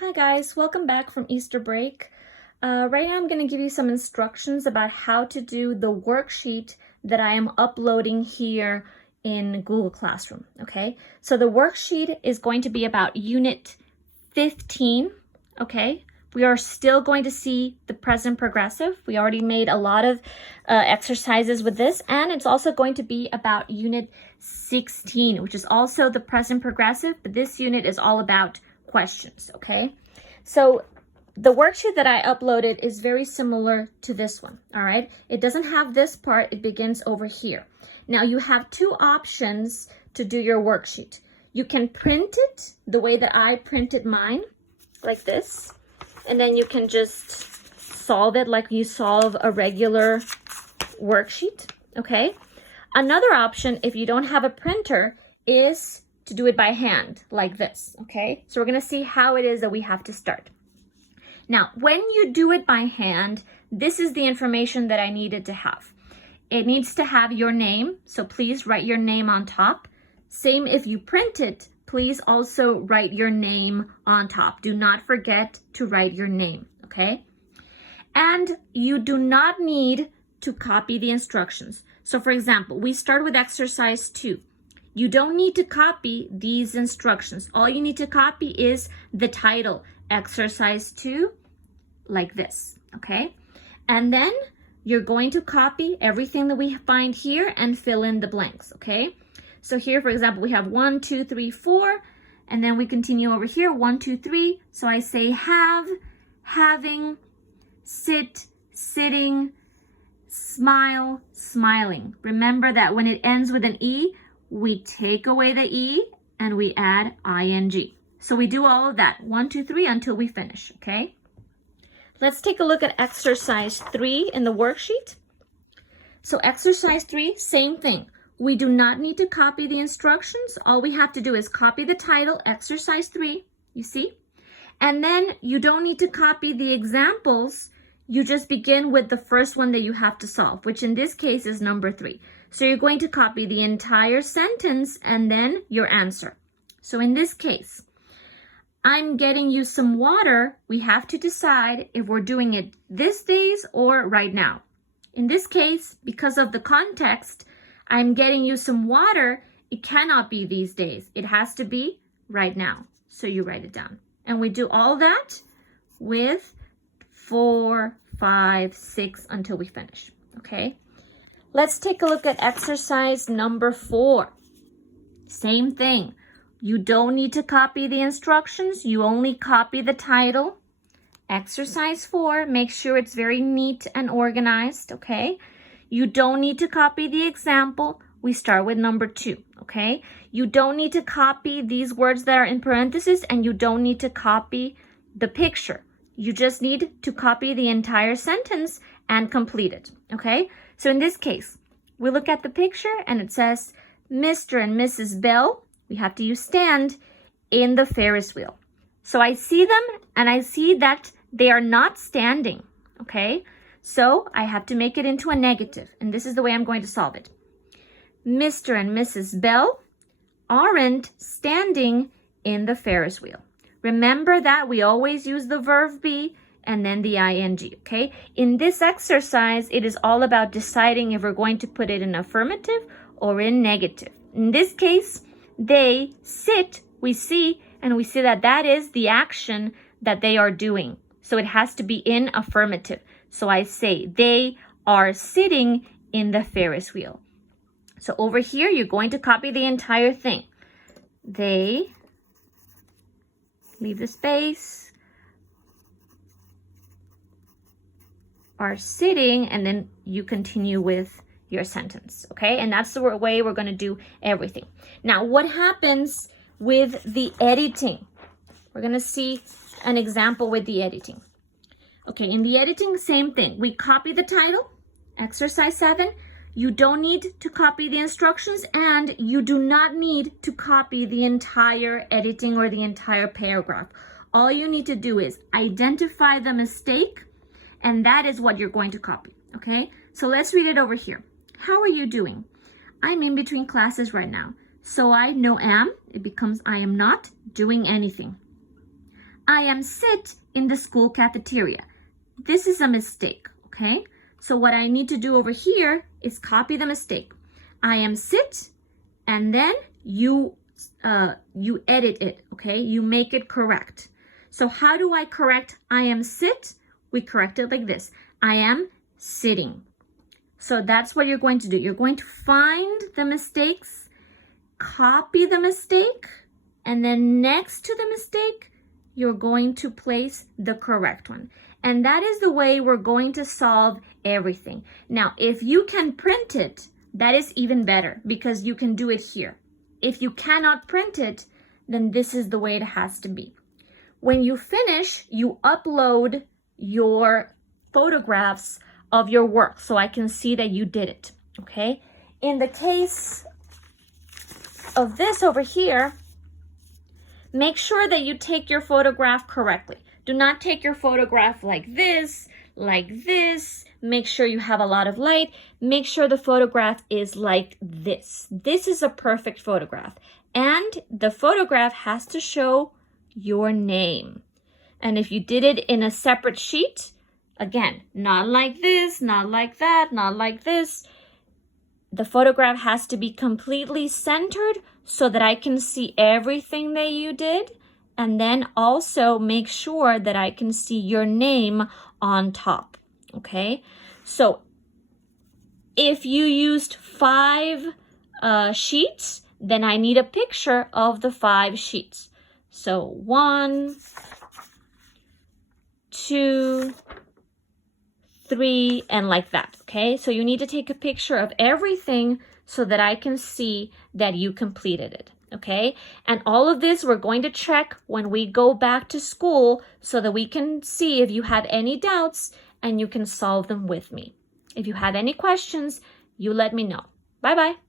Hi guys, welcome back from Easter break. Right now I'm going to give you some instructions about how to do the worksheet that I am uploading here in Google Classroom, okay? So the worksheet is going to be about Unit 15, okay? We are still going to see the present progressive. We already made a lot of exercises with this, and it's also going to be about Unit 16, which is also the present progressive, but this unit is all about questions, okay? So the worksheet that I uploaded is very similar to this one, all right? It doesn't have this part, it begins over here. Now you have two options to do your worksheet. You can print it the way that I printed mine, like this, and then you can just solve it like you solve a regular worksheet, okay? Another option, if you don't have a printer, is to do it by hand, like this, okay? So we're gonna see how it is that we have to start. Now, when you do it by hand, this is the information that I needed to have. It needs to have your name, so please write your name on top. Same if you print it, please also write your name on top. Do not forget to write your name, okay? And you do not need to copy the instructions. So for example, we start with exercise 2. You don't need to copy these instructions. All you need to copy is the title, exercise 2, like this, okay? And then you're going to copy everything that we find here and fill in the blanks, okay? So here, for example, we have 1, 2, 3, 4, and then we continue over here, 1, 2, 3. So I say have, having, sit, sitting, smile, smiling. Remember that when it ends with an E, we take away the E and we add ing. So we do all of that, 1, 2, 3 until we finish, okay? Let's take a look at exercise 3 in the worksheet. So exercise 3, same thing. We do not need to copy the instructions. All we have to do is copy the title, exercise 3, you see? And then you don't need to copy the examples. You just begin with the first one that you have to solve, which in this case is number 3. So you're going to copy the entire sentence and then your answer. So in this case, I'm getting you some water. We have to decide if we're doing it these days or right now. In this case, because of the context, I'm getting you some water. It cannot be these days. It has to be right now. So you write it down. And we do all that with 4, 5, 6 until we finish, okay? Let's take a look at exercise number 4. Same thing. You don't need to copy the instructions. You only copy the title. Exercise 4, make sure it's very neat and organized, okay? You don't need to copy the example. We start with number 2, okay? You don't need to copy these words that are in parentheses, and you don't need to copy the picture. You just need to copy the entire sentence and complete it, okay? So in this case, we look at the picture and it says, Mr. and Mrs. Bell, we have to use stand, in the Ferris wheel. So I see them and I see that they are not standing, okay? So I have to make it into a negative, and this is the way I'm going to solve it. Mr. and Mrs. Bell aren't standing in the Ferris wheel. Remember that we always use the verb be and then the ing, okay? In this exercise, it is all about deciding if we're going to put it in affirmative or in negative. In this case, they sit, we see, and we see that that is the action that they are doing. So it has to be in affirmative. So I say, they are sitting in the Ferris wheel. So over here, you're going to copy the entire thing. They, leave the space, are sitting, and then you continue with your sentence, okay? And that's the way we're going to do everything. Now, what happens with the editing? We're going to see an example with the editing. Okay, in the editing, same thing. We copy the title, exercise 7. You don't need to copy the instructions, and you do not need to copy the entire editing or the entire paragraph. All you need to do is identify the mistake, and that is what you're going to copy, okay? So let's read it over here. How are you doing? I'm in between classes right now. So I know am, it becomes I am not doing anything. I am sit in the school cafeteria. This is a mistake, okay? So what I need to do over here is copy the mistake. I am sit, and then you edit it, okay? You make it correct. So how do I correct I am sit? We correct it like this. I am sitting. So that's what you're going to do. You're going to find the mistakes, copy the mistake, and then next to the mistake, you're going to place the correct one. And that is the way we're going to solve everything. Now, if you can print it, that is even better because you can do it here. If you cannot print it, then this is the way it has to be. When you finish, you upload your photographs of your work so I can see that you did it, okay? In the case of this over here, make sure that you take your photograph correctly. Do not take your photograph like this. Make sure you have a lot of light. Make sure the photograph is like this. This is a perfect photograph. And the photograph has to show your name. And if you did it in a separate sheet, again, not like this, not like that, not like this. The photograph has to be completely centered so that I can see everything that you did. And then also make sure that I can see your name on top, okay? So if you used 5 sheets, then I need a picture of the 5 sheets. So 1, 2, 3, and like that, okay? So you need to take a picture of everything so that I can see that you completed it, okay? And all of this we're going to check when we go back to school so that we can see if you had any doubts and you can solve them with me. If you have any questions, you let me know. Bye-bye.